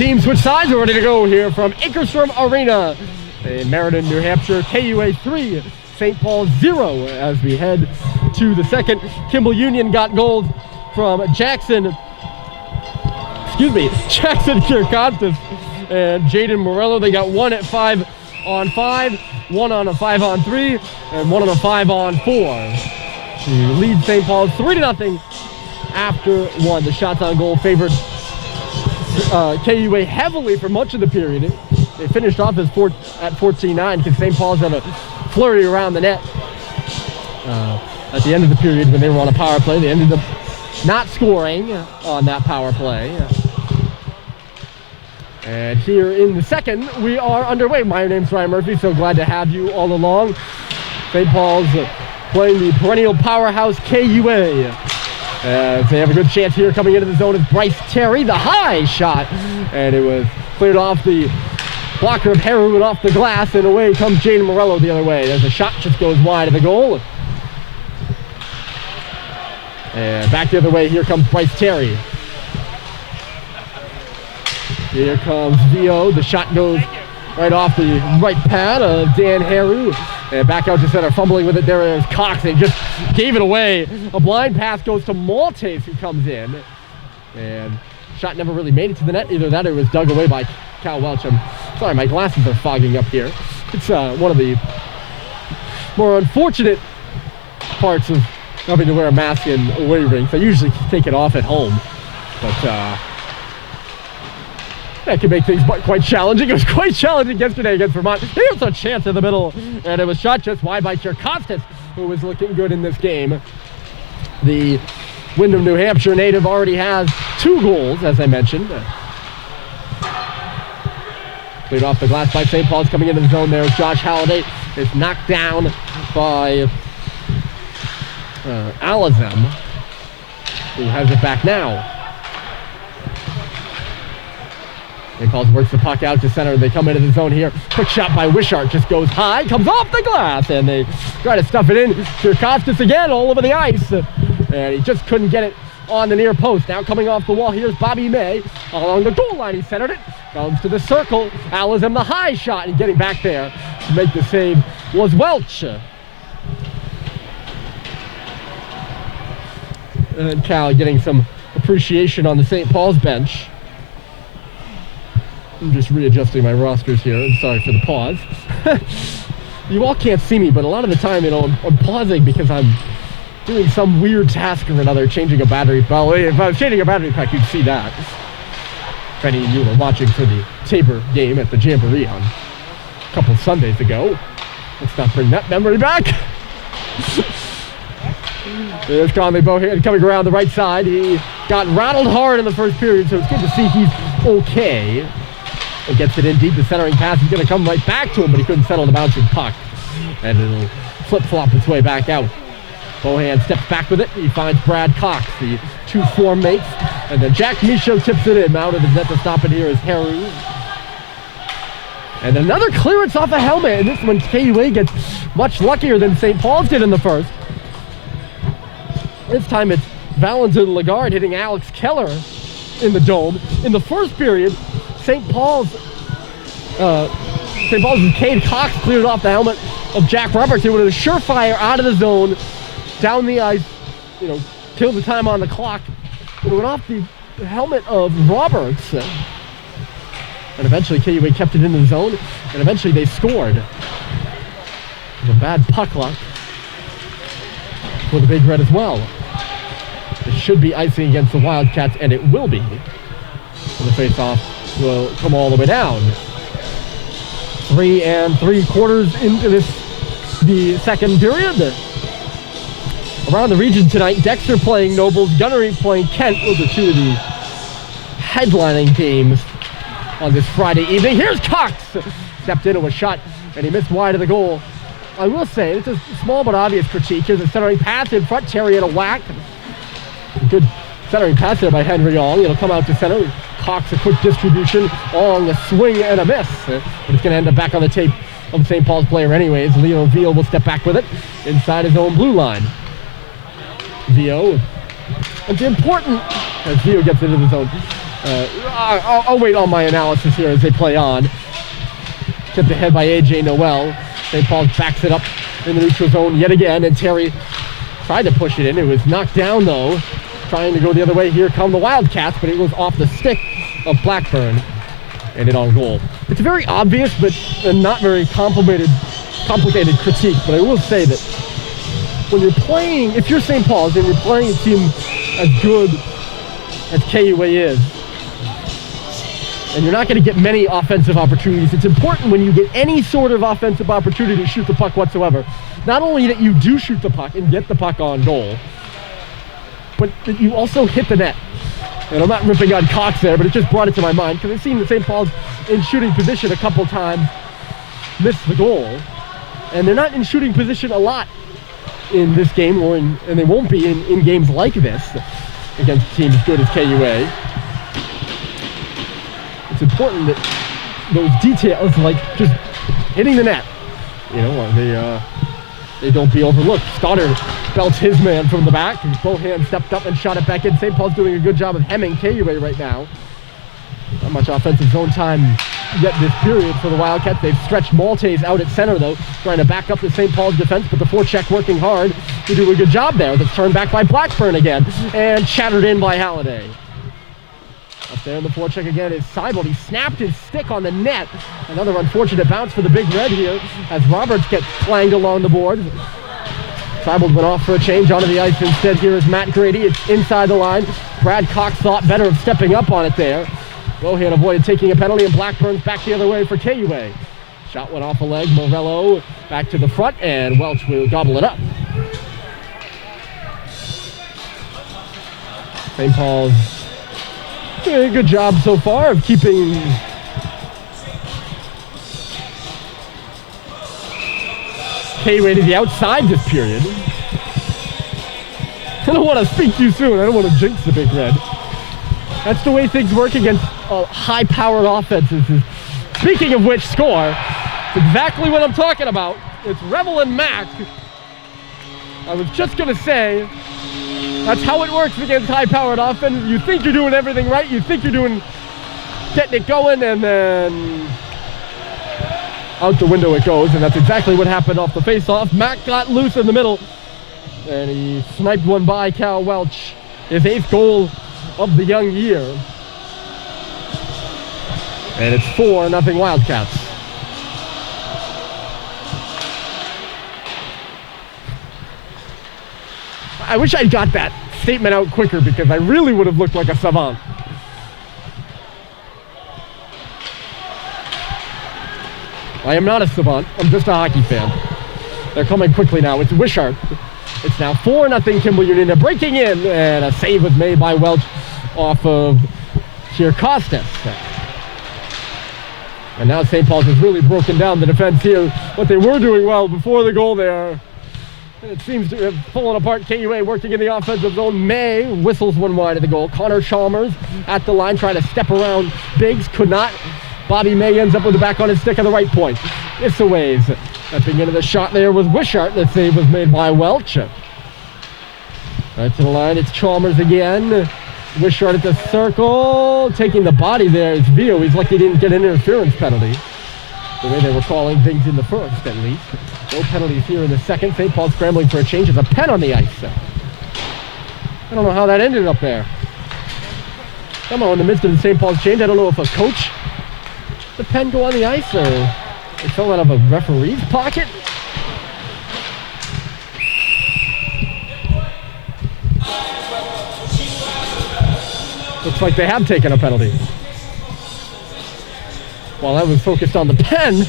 Team switch sides. We're ready to go here from Akerstrom Arena in Meriden, New Hampshire. KUA 3, St. Paul 0 as we head to the second. Kimball Union got gold from Jackson Kirkostas and Jaden Morello. They got one at 5-on-5, one on a 5-on-3, and one on a 5-on-4 to lead St. Paul 3-0 after one. The shots on goal favored KUA heavily for much of the period. They finished off at 14-9 because St. Paul's had a flurry around the net at the end of the period when they were on a power play. They ended up not scoring on that power play. And here in the second, we are underway. My name's Ryan Murphy, so glad to have you all along. St. Paul's playing the perennial powerhouse KUA. They have a good chance here. Coming into the zone is Bryce Terry, the high shot. And it was cleared off the blocker of Heru and off the glass, and away comes Jaden Morello the other way. There's a shot, just goes wide of the goal. And back the other way, here comes Bryce Terry. Here comes Vio. The shot goes right off the right pad of Dan Heru. And back out to center, fumbling with it. There is Cox. They just gave it away. A blind pass goes to Maltese, who comes in. And shot never really made it to the net. Either that or it was dug away by Cal Welch. I'm sorry, my glasses are fogging up here. It's one of the more unfortunate parts of having to wear a mask in away rinks. I usually take it off at home, but that can make things quite challenging. It was quite challenging yesterday against Vermont. Here's a chance in the middle, and it was shot just wide by Kirkostas, who was looking good in this game. The Windham, New Hampshire native already has 2 goals, as I mentioned. Played off the glass by St. Paul's. Coming into the zone there is Josh Halliday. It's knocked down by Alizem, who has it back now. St. Paul's works the puck out to center. They come into the zone here. Quick shot by Wishart, just goes high, comes off the glass, and they try to stuff it in. Kirkostas again all over the ice, and he just couldn't get it on the near post. Now coming off the wall, here's Bobby May along the goal line. He centered it, comes to the circle. Alizem the high shot, and getting back there to make the save was Welch. And Cal getting some appreciation on the St. Paul's bench. I'm just readjusting my rosters here. I'm sorry for the pause. You all can't see me, but a lot of the time, I'm pausing because I'm doing some weird task or another, changing a battery. Well, if I was changing a battery pack, you'd see that. If any of you were watching for the Tabor game at the Jamboree on a couple Sundays ago. Let's not bring that memory back. There's Conley Bohan coming around the right side. He got rattled hard in the first period, so it's good to see he's okay. He gets it in deep. The centering pass is going to come right back to him, but he couldn't settle the bouncing puck. And it'll flip-flop its way back out. Bohan steps back with it. He finds Brad Cox, the 2 form mates. And then Jack Michaud tips it in. Out of the net to stop it here is Heru. And another clearance off a helmet. And this one, KUA gets much luckier than St. Paul's did in the first. This time it's Valentin Lagarde hitting Alex Keller in the dome. In the first period, St. Paul's Cade Cox cleared off the helmet of Jack Roberts. It was a surefire out of the zone, down the ice, killed the time on the clock. It went off the helmet of Roberts. And eventually KUA kept it in the zone, and eventually they scored. It was a bad puck luck for the Big Red as well. It should be icing against the Wildcats, and it will be. And the face-off will come all the way down. 3 3/4 into the second period. Around the region tonight, Dexter playing Nobles, Gunnery playing Kent. Those are 2 of the headlining games on this Friday evening. Here's Cox! Stepped into a shot, and he missed wide of the goal. I will say, it's a small but obvious critique. Here's a centering pass in front. Terry had a whack. Good centering pass there by Henry Ong. It'll come out to center. Cox a quick distribution. Ong a swing and a miss. But it's going to end up back on the tape of St. Paul's player anyways. Leo Veal will step back with it inside his own blue line. Vio. It's important as Vio gets into the zone. I'll wait on my analysis here as they play on. Tipped ahead by A.J. Noel. St. Paul backs it up in the neutral zone yet again, and Terry tried to push it in. It was knocked down, though. Trying to go the other way. Here come the Wildcats, but it was off the stick of Blackburn and it on goal. It's a very obvious but not very complicated critique, but I will say that when you're playing, if you're St. Paul's and you're playing a team as good as KUA is, and you're not going to get many offensive opportunities, it's important when you get any sort of offensive opportunity to shoot the puck whatsoever, not only that you do shoot the puck and get the puck on goal, but that you also hit the net. And I'm not ripping on Cox there, but it just brought it to my mind because I've seen the St. Paul's in shooting position a couple times miss the goal, and they're not in shooting position a lot in this game, and they won't be in games like this against teams as good as KUA. It's important that those details, like just hitting the net, you know, they don't be overlooked. Stoddard belts his man from the back. Bohan stepped up and shot it back in. St. Paul's doing a good job of hemming KUA right now. Not much offensive zone time yet this period for the Wildcats. They've stretched Maltese out at center, though, trying to back up the St. Paul's defense, but the forecheck working hard to do a good job there. That's turned back by Blackburn again, and shattered in by Halliday. Up there in the forecheck again is Seibel. He snapped his stick on the net. Another unfortunate bounce for the Big Red here as Roberts gets clanged along the board. Seibel went off for a change onto the ice instead. Here is Matt Grady. It's inside the line. Brad Cox thought better of stepping up on it there. Rohan avoided taking a penalty, and Blackburn's back the other way for KUA. Shot went off a leg. Morello back to the front, and Welch will gobble it up. St. Paul's doing a good job so far of keeping KUA to the outside this period. I don't want to speak too soon. I don't want to jinx the Big Red. That's the way things work against high-powered offenses. Speaking of which, score. It's exactly what I'm talking about. It's Revel and Mac. I was just going to say, that's how it works against high-powered offenses. You think you're doing everything right. You think you're getting it going, and then out the window it goes. And that's exactly what happened off the face-off. Mac got loose in the middle, and he sniped one by Cal Welch. His 8th goal of the young year. And it's 4-0 Wildcats. I wish I'd got that statement out quicker because I really would have looked like a savant. I am not a savant. I'm just a hockey fan. They're coming quickly now. It's Wishart. It's now 4-0 Kimball Union. Breaking in, and a save was made by Welch off of Kostas. And now St. Paul's has really broken down the defense here. What they were doing well before the goal there, it seems to have fallen apart. KUA working in the offensive zone. May whistles one wide of the goal. Connor Chalmers at the line trying to step around Biggs. Could not. Bobby May ends up with the back on his stick at the right point. It's a ways. Stepping into the shot there was Wishart. The save was made by Welch. Right to the line, it's Chalmers again. Wishart at the circle. Taking the body there is Vio. He's lucky he didn't get an interference penalty. The way they were calling things in the first, at least. No penalties here in the second. St. Paul scrambling for a change. There's a pen on the ice. I don't know how that ended up there. Somehow in the midst of the St. Paul's change, I don't know if a coach the pen go on the ice or it fell out of a referee's pocket. Looks like they have taken a penalty. While I was focused on the pen,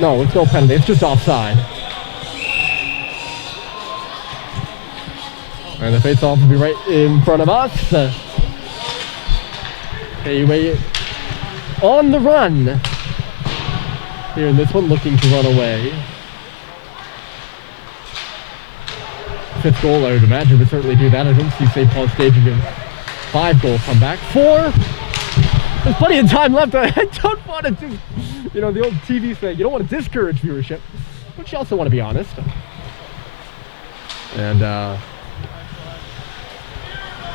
no, it's no penalty. It's just offside. And the face-off will be right in front of us. Anyway, on the run. Here in this one, looking to run away. 5th goal, I would imagine, would certainly do that. I don't see St. Paul staging a 5-goal comeback. 4. There's plenty of time left. I don't want to do, you know, the old TV thing. You don't want to discourage viewership, but you also want to be honest. And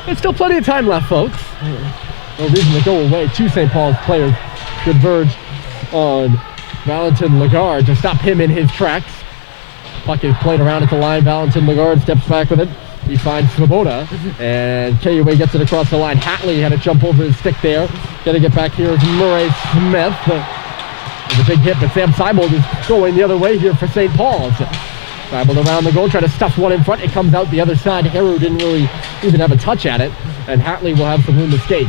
there's still plenty of time left, folks. No reason to go away. Two St. Paul's players converge on Valentin Lagarde to stop him in his tracks. Puck is played around at the line. Valentin Lagarde steps back with it. He finds Svoboda, and KUA gets it across the line. Hatley had to jump over his stick there. Getting it back here is Murray Smith. There's a big hit, but Sam Seibold is going the other way here for St. Paul's. Seibold around the goal, trying to stuff one in front. It comes out the other side. Heru didn't really even have a touch at it, and Hatley will have some room to skate.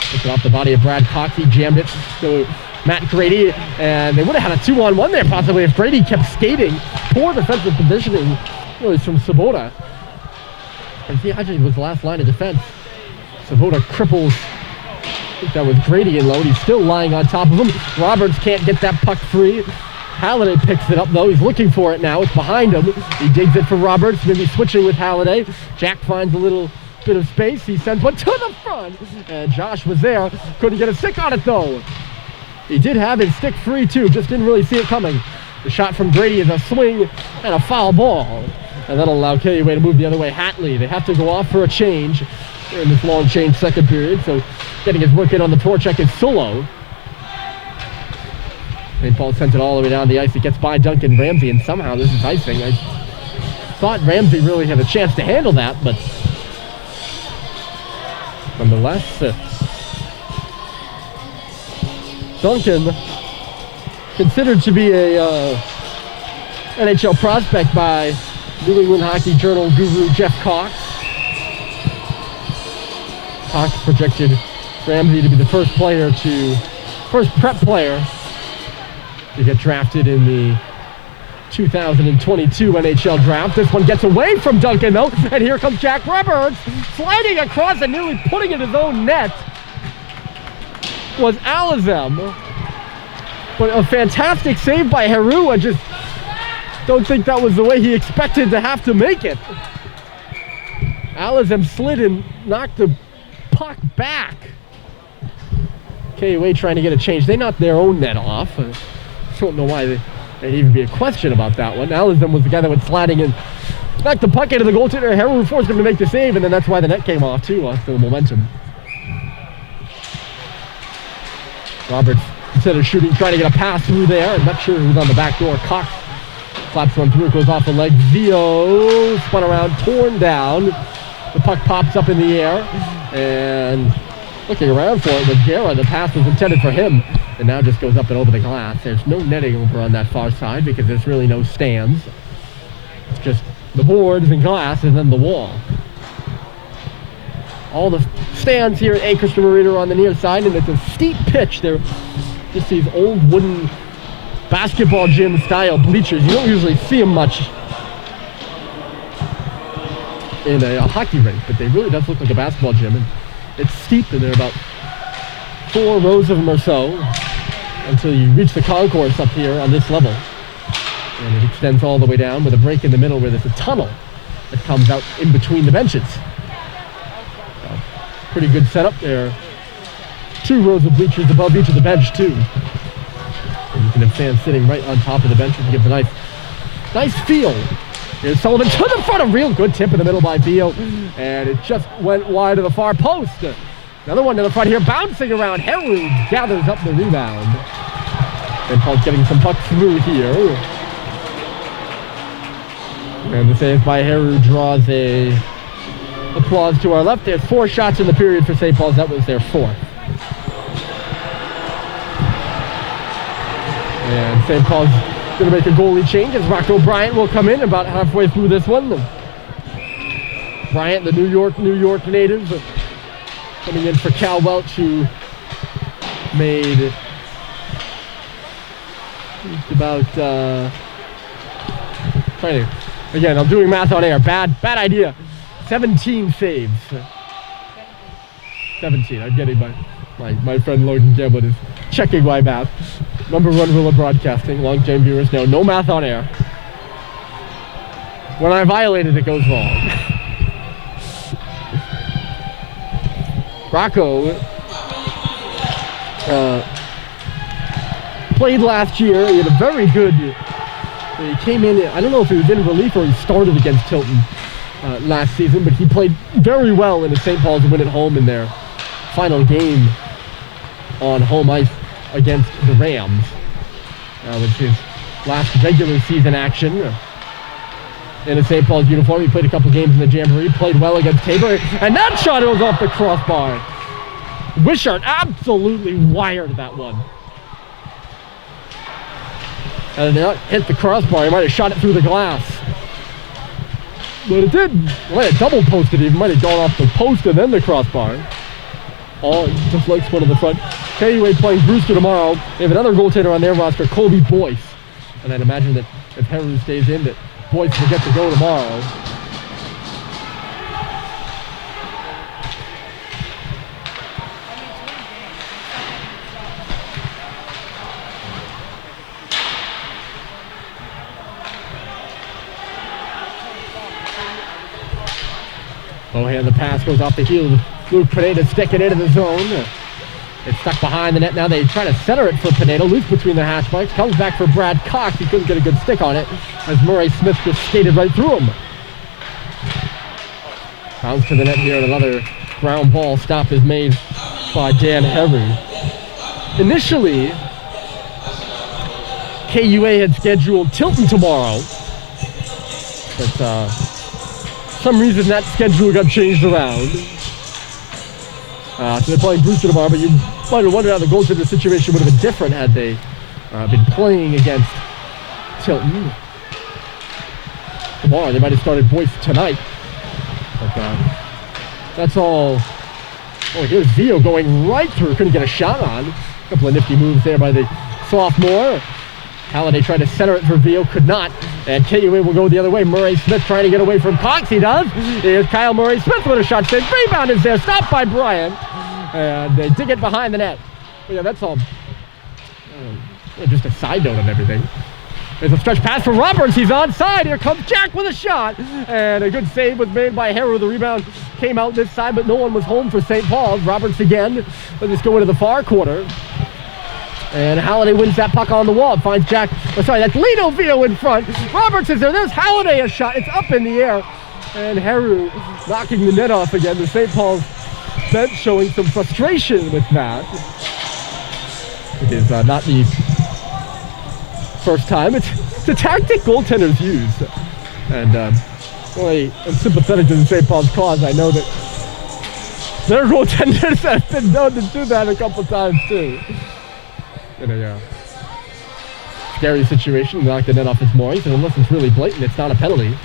Took it off the body of Brad Cox. He jammed it to Matt Grady, and they would have had a 2-on-1 there possibly if Grady kept skating. Poor defensive positioning really from Svoboda. And he actually was the last line of defense. Svoboda cripples, I think that was Grady in load. He's still lying on top of him. Roberts can't get that puck free. Halliday picks it up though. He's looking for it now. It's behind him. He digs it for Roberts, maybe switching with Halliday. Jack finds a little bit of space. He sends one to the front. And Josh was there. Couldn't get a stick on it though. He did have his stick free too, just didn't really see it coming. The shot from Grady is a swing and a foul ball. And that'll allow KUA to move the other way. Hatley, they have to go off for a change in this long change second period. So getting his work in on the forecheck is Solo. St. Paul sends it all the way down the ice. It gets by Duncan Ramsey, and somehow this is icing. I thought Ramsey really had a chance to handle that, but nonetheless, Duncan, considered to be a NHL prospect by New England Hockey Journal guru Jeff Cox. Cox projected Ramsey to be the first prep player to get drafted in the 2022 NHL draft. This one gets away from Duncan though, and here comes Jack Roberts sliding across and nearly putting it in his own net. Was Alizem, but a fantastic save by Heru. I just don't think that was the way he expected to have to make it. Alizem slid and knocked the puck back. KUA trying to get a change. They knocked their own net off. I don't know why there'd even be a question about that one. Alizem was the guy that went sliding and knocked the puck into the goaltender. Heru forced him to make the save, and then that's why the net came off too, off the momentum. Roberts, instead of shooting, trying to get a pass through there. I'm not sure who's on the back door. Cox slaps one through, it goes off the leg. Zio spun around, torn down. The puck pops up in the air, and looking around for it with Guerra. The pass was intended for him, and now just goes up and over the glass. There's no netting over on that far side because there's really no stands. It's just the boards and glass and then the wall. All the stands here at Akerstrom Arena are on the near side, and it's a steep pitch. They're just these old wooden basketball gym style bleachers. You don't usually see them much in a hockey rink, but they really does look like a basketball gym, and it's steep, and there are about 4 rows of them or so until you reach the concourse up here on this level, and it extends all the way down with a break in the middle where there's a tunnel that comes out in between the benches. So, pretty good setup there. 2 rows of bleachers above each of the bench too, and you can have fans sitting right on top of the benches. It gives a nice feel. Here's Sullivan to the front, a real good tip in the middle by Bio, and it just went wide of the far post. Another one to the front here, bouncing around. Heru gathers up the rebound. And Paul's getting some pucks through here. And the save by Heru draws a applause to our left. There's 4 shots in the period for St. Paul's. That was their 4th. And St. Paul's going to make a goalie change as Rocco Bryant will come in about halfway through this one. Bryant, the New York native, coming in for Cal Welch, who made just about, again, I'm doing math on air. Bad idea. 17 saves. 17. I'm getting my friend Logan Gamblin is checking my math. Number 1 rule of broadcasting, long-time viewers know, no math on air. When I violate it, it goes wrong. Rocco played last year. He had a very good, he came in, I don't know if he was in relief or he started against Tilton last season, but he played very well in the St. Paul's win at home in their final game on home ice against the Rams. With his last regular season action in a St. Paul's uniform. He played a couple games in the Jamboree, played well against Tabor, and that shot goes off the crossbar. Wishart absolutely wired that one. And it hit the crossbar. He might have shot it through the glass. But it did. It might have double posted. He might have gone off the post and then the crossbar. All just like one of the front. KUA playing Brewster tomorrow. They have another goaltender on their roster, Colby Boyce. And I'd imagine that if Heru stays in, that Boyce will get to go tomorrow. Bohan, the pass goes off the heel. Luke Pineda sticking into the zone. It's stuck behind the net now. They try to center it for Pineda. Loose between the hash marks. Comes back for Brad Cox. He couldn't get a good stick on it as Murray Smith just skated right through him. Bounce to the net here, and another ground ball stop is made by Dan Heru. Initially, KUA had scheduled Tilton tomorrow, but for some reason that schedule got changed around. So they're playing Brewster tomorrow, but you might have wondered how the goaltender situation would have been different had they been playing against Tilton. Tomorrow, they might have started Boyce tonight. But that's all. Oh, here's Vio going right through. Couldn't get a shot on. A couple of nifty moves there by the sophomore. Halliday tried to center it for Vio, could not. And KUA will go the other way. Murray Smith trying to get away from Cox. He does. Here's Kyle Murray Smith with a shot save. Rebound is there. Stopped by Bryant. And they dig it behind the net. But yeah, that's all. Just a side note on everything. There's a stretch pass for Roberts. He's onside. Here comes Jack with a shot. And a good save was made by Heru. The rebound came out this side, but no one was home for St. Paul's. Roberts again. Let's just go into the far corner. And Halliday wins that puck on the wall. Finds Jack. Oh, sorry, that's Lino Vio in front. Roberts is there. There's Halliday a shot. It's up in the air. And Heru knocking the net off again. The St. Paul's bench showing some frustration with that. It is not the first time. It's a tactic goaltenders use. And well, I'm sympathetic to the St. Paul's cause. I know that their goaltenders have been known to do that a couple times too. In a scary situation, knocked the net off his moorings, and unless it's really blatant, it's not a penalty.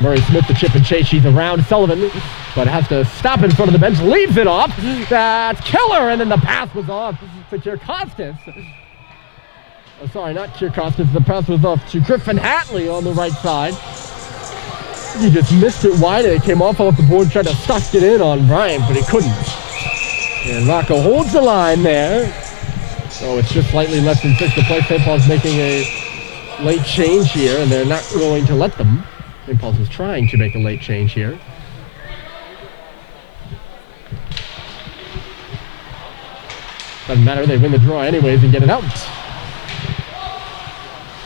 Murray Smith, the chip and chase, she's around Sullivan, but has to stop in front of the bench, leaves it off. That's Keller, and then the pass was off to Kierkostas. Oh, sorry, not Kierkostas. The pass was off to Griffin Hatley on the right side. He just missed it wide, and it came off the board, tried to suck it in on Bryant, but he couldn't. And Rocco holds the line there. So it's just slightly less than 6 to play. St. Paul's making a late change here, and they're not going to let them. St. Paul's is trying to make a late change here. Doesn't matter, they win the draw anyways and get it out.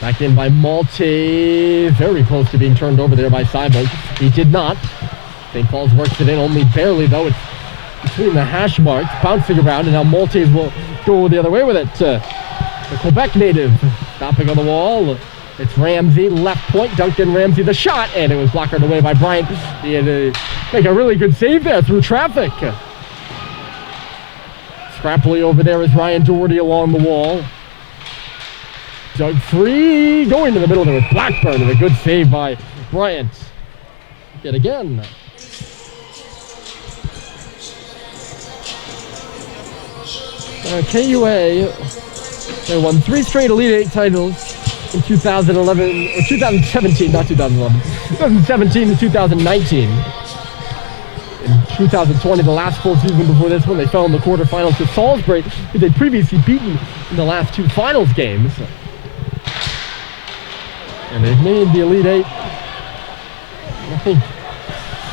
Back in by Malte. Very close to being turned over there by Simon. He did not. St. Paul's works it in only barely, though. It's between the hash marks, bouncing around, and now Maltese will go the other way with it. The Quebec native stopping on the wall. It's Ramsey, left point, Duncan Ramsey, the shot, and it was blocked away by Bryant. He had to make a really good save there through traffic. Scrappily over there is Ryan Doherty along the wall. Dug free, going to the middle there with Blackburn, and a good save by Bryant. Yet again. KUA, they won 3 straight Elite 8 titles in 2011, or 2017, not 2011, 2017 to 2019. In 2020, the last full season before this one, they fell in the quarterfinals to Salisbury, who they'd previously beaten in the last 2 finals games. And they've made the Elite 8, I think,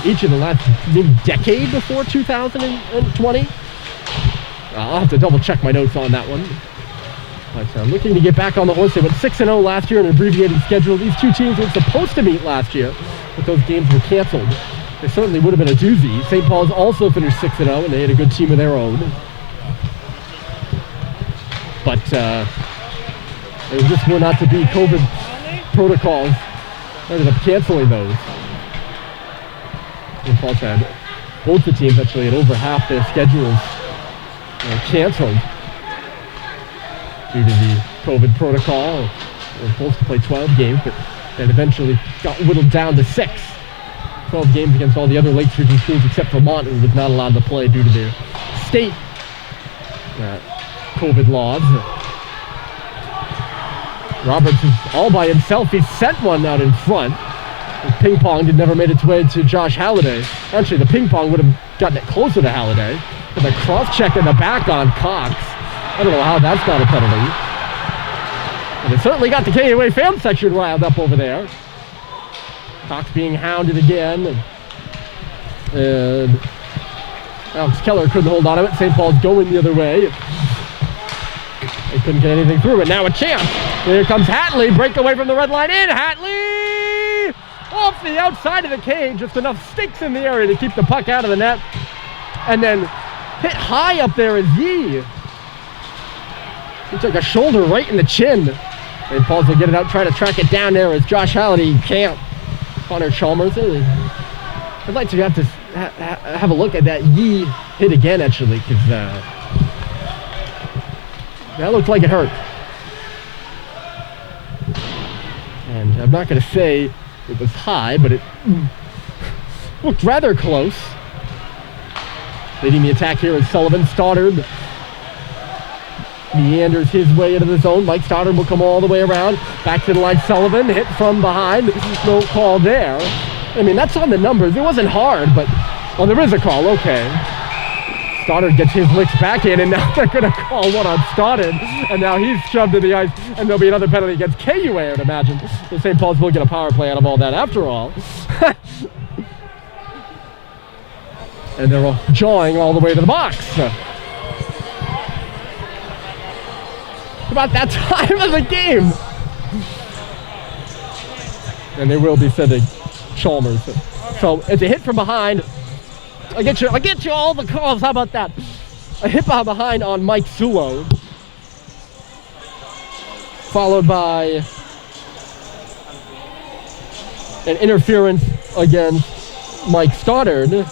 each of the last maybe decade before 2020. I'll have to double check my notes on that one. But looking to get back on the horse. They went 6-0 last year in an abbreviated schedule. These two teams were supposed to meet last year, but those games were canceled. It certainly would have been a doozy. St. Paul's also finished 6-0, and they had a good team of their own. But they just were not to be COVID protocols. They ended up canceling those. St. Paul's had both the teams actually had over half their schedules canceled due to the COVID protocol. They were supposed to play 12 games, but then eventually got whittled down to 6. 12 games against all the other Lakes Region schools except Vermont, who was not allowed to play due to their state COVID laws. Roberts is all by himself. He sent one out in front. The ping pong never made its way to Josh Halliday. Actually, the ping pong would have gotten it closer to Halliday. But the cross check in the back on Cox. I don't know how that's not a penalty. And it certainly got the KUA fan section riled up over there. Cox being hounded again. And Alex Keller couldn't hold on to it. St. Paul's going the other way. They couldn't get anything through it. Now a chance. Here comes Hatley. Break away from the red line in. Hatley! Off the outside of the cage. Just enough sticks in the area to keep the puck out of the net. And then hit high up there is Yee. He took a shoulder right in the chin. St. Paul's will get it out, try to track it down there as Josh Halliday can't. Connor Chalmers. I'd like to have to have a look at that Yee hit again, actually, because that looked like it hurt. And I'm not going to say it was high, but it looked rather close. Leading the attack here is Sullivan. Stoddard meanders his way into the zone. Mike Stoddard will come all the way around. Back to the line, Sullivan. Hit from behind. No call there. I mean, that's on the numbers. It wasn't hard, but... Oh, there is a call. Okay. Stoddard gets his licks back in, and now they're going to call one on Stoddard. And now he's shoved to the ice, and there'll be another penalty against KUA, I'd imagine. So St. Paul's will get a power play out of all that after all. And they're all jawing all the way to the box. About that time of the game. And they will be sending Chalmers. So it's a hit from behind. I'll get you all the calls. How about that? A hit behind on Mike Sulo. Followed by an interference against Mike Stoddard.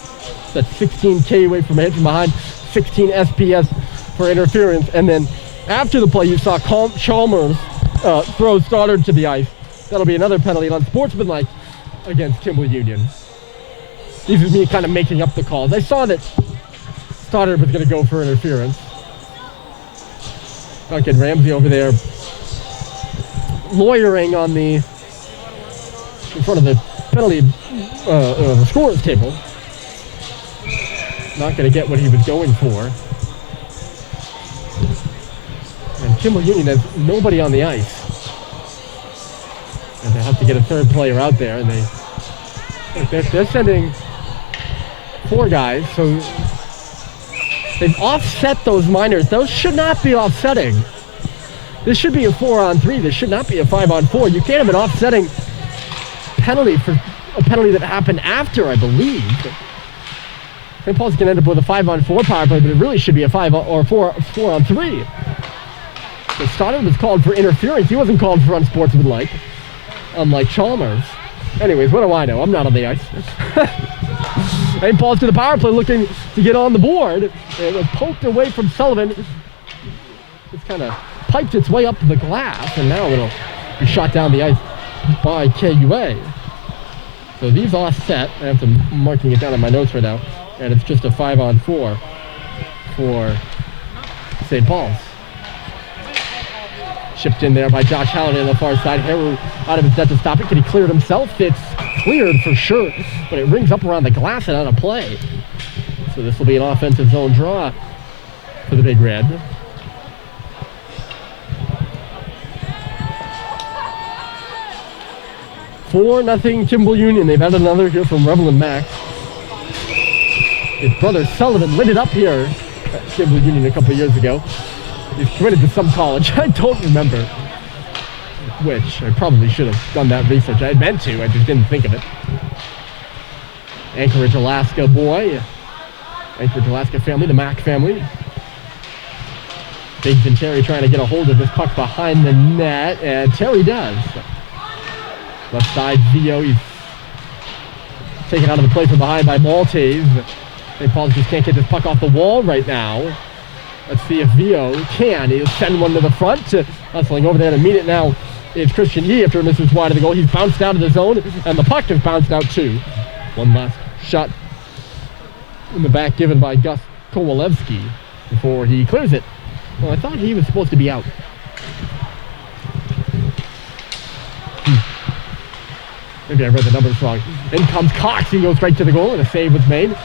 That's 16 KUA from a hit from behind, 16 SPS for interference. And then after the play, you saw Chalmers throw Stoddard to the ice. That'll be another penalty on unsportsmanlike against Kimball Union. This is me kind of making up the calls. I saw that Stoddard was going to go for interference. Duncan Ramsey over there lawyering on in front of the penalty, the scorer's table. Not going to get what he was going for. And Kimball Union has nobody on the ice. And they have to get a third player out there, and they're sending 4 guys, so they've offset those minors. Those should not be offsetting. This should be a 4-on-3. This should not be a 5-on-4. You can't have an offsetting penalty for a penalty that happened after, I believe. St. Paul's going to end up with a 5-on-4 power play, but it really should be a 4-on-3. So Stoddard was called for interference. He wasn't called for unsportsmanlike, unlike Chalmers. Anyways, what do I know? I'm not on the ice. St. Paul's to the power play looking to get on the board. It was poked away from Sullivan. It's kind of piped its way up to the glass, and now it'll be shot down the ice by KUA. So these offset. I have to marking it down on my notes right now. And it's just a 5-on-4 for St. Paul's. Chipped in there by Josh Halliday on the far side. Heru out of his net to stop it. Can he clear it himself? It's cleared for sure, but it rings up around the glass and out of play. So this will be an offensive zone draw for the Big Red. $4-0 Kimball Union. They've added another here from Revelin Max. His brother Sullivan lit it up here at Kimball Union a couple of years ago. He's committed to some college. I don't remember which. I probably should have done that research. I meant to. I just didn't think of it. Anchorage, Alaska boy. Anchorage, Alaska family, the Mack family. Biggs and Terry trying to get a hold of this puck behind the net, and Terry does. Left side, Vio, he's taken out of the play from behind by Maltese. St. Paul's just can't get this puck off the wall right now. Let's see if Vio can. He'll send one to the front. Hustling over there to meet it now is Christian Yee after misses wide of the goal. He's bounced out of the zone, and the puck has bounced out too. One last shot in the back given by Gus Kowalewski before he clears it. Well, I thought he was supposed to be out. Maybe I read the numbers wrong. In comes Cox. He goes right to the goal, and a save was made.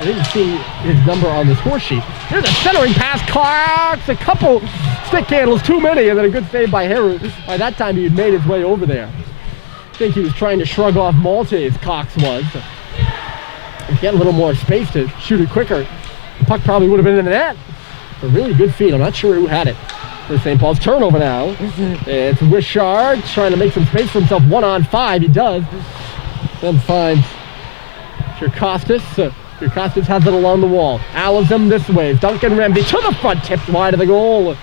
I didn't see his number on the score sheet. Here's a centering pass. Cox, a couple stick handles, too many, and then a good save by Heru. By that time, he had made his way over there. I think he was trying to shrug off Maltese, Cox was. If he had a little more space to shoot it quicker, the puck probably would have been in the net. A really good feed. I'm not sure who had it. For St. Paul's turnover now. It's Wishart trying to make some space for himself. 1-on-5, he does. Then finds Kirkostas. Kirkostas has it along the wall. Alism this way. Duncan Ramsey to the front, tipped wide of the goal.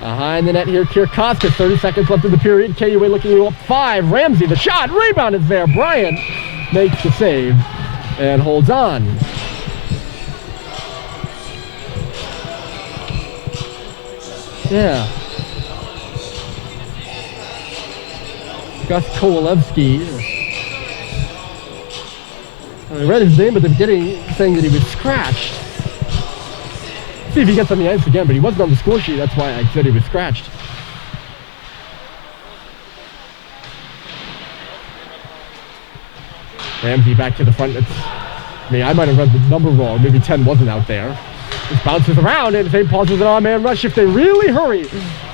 Behind the net here, Kirkostas. 30 seconds left in the period. KUA looking to up 5. Ramsey, the shot. Rebound is there. Bryant makes the save and holds on. Yeah. Gus Kowalewski. I read his name, but they're saying that he was scratched. See if he gets on the ice again, but he wasn't on the score sheet. That's why I said he was scratched. Ramsey back to the front. I might have read the number wrong. Maybe 10 wasn't out there. This bounces around, and St. Paul's with an on-man rush if they really hurry.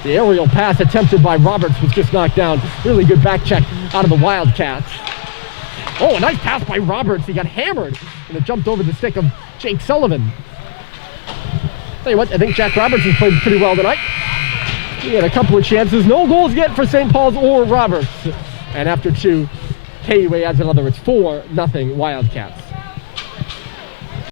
The aerial pass attempted by Roberts was just knocked down. Really good back check out of the Wildcats. Oh, a nice pass by Roberts. He got hammered, and it jumped over the stick of Jake Sullivan. Tell you what, I think Jack Roberts has played pretty well tonight. He had a couple of chances. No goals yet for St. Paul's or Roberts. And after 2, KUA adds another. It's 4-0 Wildcats.